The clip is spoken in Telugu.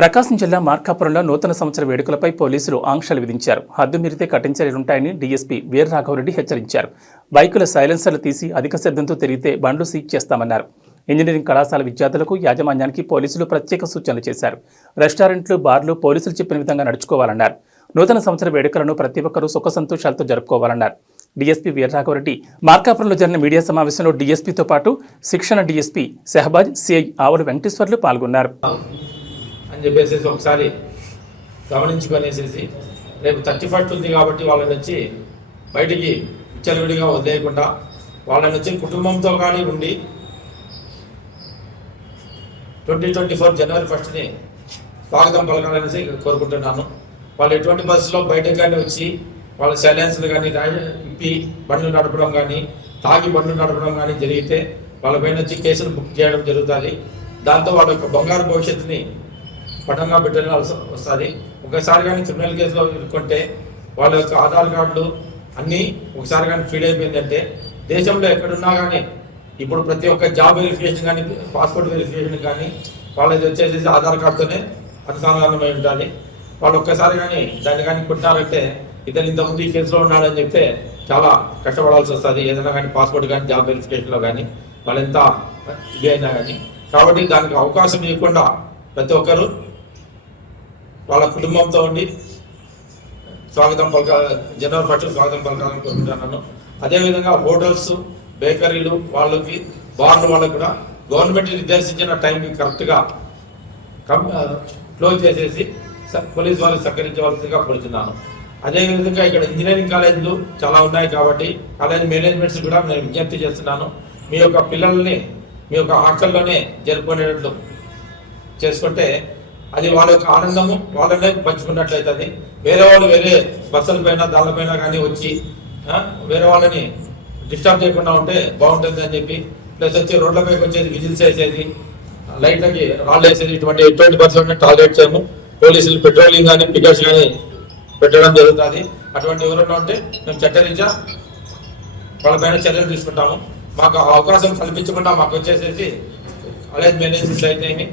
ప్రకాశం జిల్లా మార్కాపురంలో నూతన సంవత్సర వేడుకలపై పోలీసులు ఆంక్షలు విధించారు. హద్దు మీరితే కఠిన చర్యలుంటాయని డీఎస్పీ వీర రాఘవరెడ్డి హెచ్చరించారు. బైకుల సైలెన్సర్లు తీసి అధిక శబ్దంతో తిరిగితే బండ్లు సీజ్ చేస్తామన్నారు. ఇంజనీరింగ్ కళాశాల విద్యార్థులకు యాజమాన్యానికి పోలీసులు ప్రత్యేక సూచనలు చేశారు. రెస్టారెంట్లు, బార్లు పోలీసులు చెప్పిన విధంగా నడుచుకోవాలన్నారు. నూతన సంవత్సర వేడుకలను ప్రతి ఒక్కరూ సుఖ సంతోషాలతో జరుపుకోవాలన్నారు. డీఎస్పీ వీర రాఘవరెడ్డి మార్కాపురంలో జరిగిన మీడియా సమావేశంలో డీఎస్పీతో పాటు శిక్షణ డీఎస్పీ షహబాజ్, సిఐ ఆవుల వెంకటేశ్వర్లు పాల్గొన్నారు. అని చెప్పేసి ఒకసారి గమనించుకొనేసేసి రేపు 31 ఉంది కాబట్టి వాళ్ళని వచ్చి బయటికి విచ్చలవిడిగా వదిలేయకుండా వాళ్ళని వచ్చి కుటుంబంతో కానీ ఉండి 2024 జనవరి 1ని స్వాగతం పలకాలనేసి కోరుకుంటున్నాను. వాళ్ళు ఎటువంటి బస్సులో బయటకు కానీ వచ్చి వాళ్ళ సైలెన్స్లు కానీ ఇప్పి బండ్లు నడపడం కానీ తాగి బండ్లు నడపడం కానీ జరిగితే వాళ్ళపైన వచ్చి కేసులు బుక్ చేయడం జరుగుతుంది. దాంతో వాళ్ళ యొక్క బంగారు భవిష్యత్తుని పట్టంగా పెట్టాల్సి వస్తుంది. ఒకసారి కానీ క్రిమినల్ కేసులో ఇరుక్కుంటే వాళ్ళ యొక్క ఆధార్ కార్డులు అన్నీ ఒకసారి కానీ ఫీడ్ అయిపోయిందంటే దేశంలో ఎక్కడున్నా కానీ ఇప్పుడు ప్రతి ఒక్క జాబ్ వెరిఫికేషన్ కానీ పాస్పోర్ట్ వెరిఫికేషన్ కానీ వాళ్ళది వచ్చేసి ఆధార్ కార్డుతోనే అనుసంధానమై ఉండాలి. వాళ్ళు ఒక్కసారి కానీ దాన్ని కానీ కొట్టినారంటే ఇతను ఇంతకుముందు ఈ కేసులో ఉన్నాడని చెప్తే చాలా కష్టపడాల్సి వస్తుంది. ఏదైనా కానీ పాస్పోర్ట్ కానీ జాబ్ వెరిఫికేషన్లో కానీ వాళ్ళు ఎంత ఇది అయినా కానీ. కాబట్టి దానికి అవకాశం ఇవ్వకుండా ప్రతి ఒక్కరూ వాళ్ళ కుటుంబంతో ఉండి స్వాగతం జనవరి 1 స్వాగతం పలకాలని కోరుకుంటున్నాను. అదేవిధంగా హోటల్స్, బేకరీలు వాళ్ళకి, బార్లు వాళ్ళకి కూడా గవర్నమెంట్ నిర్దేశించిన టైంకి కరెక్ట్గా క్లోజ్ చేసేసి పోలీస్ వారికి సహకరించవలసిందిగా కోరుతున్నాను. అదేవిధంగా ఇక్కడ ఇంజనీరింగ్ కాలేజీలు చాలా ఉన్నాయి కాబట్టి కాలేజ్ మేనేజ్మెంట్స్ కూడా నేను విజ్ఞప్తి చేస్తున్నాను. మీ యొక్క పిల్లల్ని మీ యొక్క హాస్టల్లోనే జరుపుకునేటట్లు చేసుకుంటే అది వాళ్ళ యొక్క ఆనందము వాళ్ళనే పంచుకున్నట్లయితుంది. వేరే వాళ్ళు వేరే బస్సుల పైన దానిపైన కానీ వచ్చి వేరే వాళ్ళని డిస్టర్బ్ చేయకుండా ఉంటే బాగుంటుంది అని చెప్పి, ప్లస్ వచ్చి రోడ్లపైకి వచ్చేది విజిల్స్ వేసేది, లైట్లకి రాళ్ళు వేసేది, ఎటువంటి బస్సులు టార్గెట్ చేయము. పోలీసులు పెట్రోలింగ్ కానీ పికెట్స్ కానీ పెట్టడం జరుగుతుంది. అటువంటి ఎవరైనా ఉంటే మేము చట్టరీత్యా వాళ్ళపైన చర్యలు తీసుకుంటాము. మాకు అవకాశం కల్పించకుండా మాకు వచ్చేసేసి కాలేజ్ మేనేజ్మెంట్ అయితే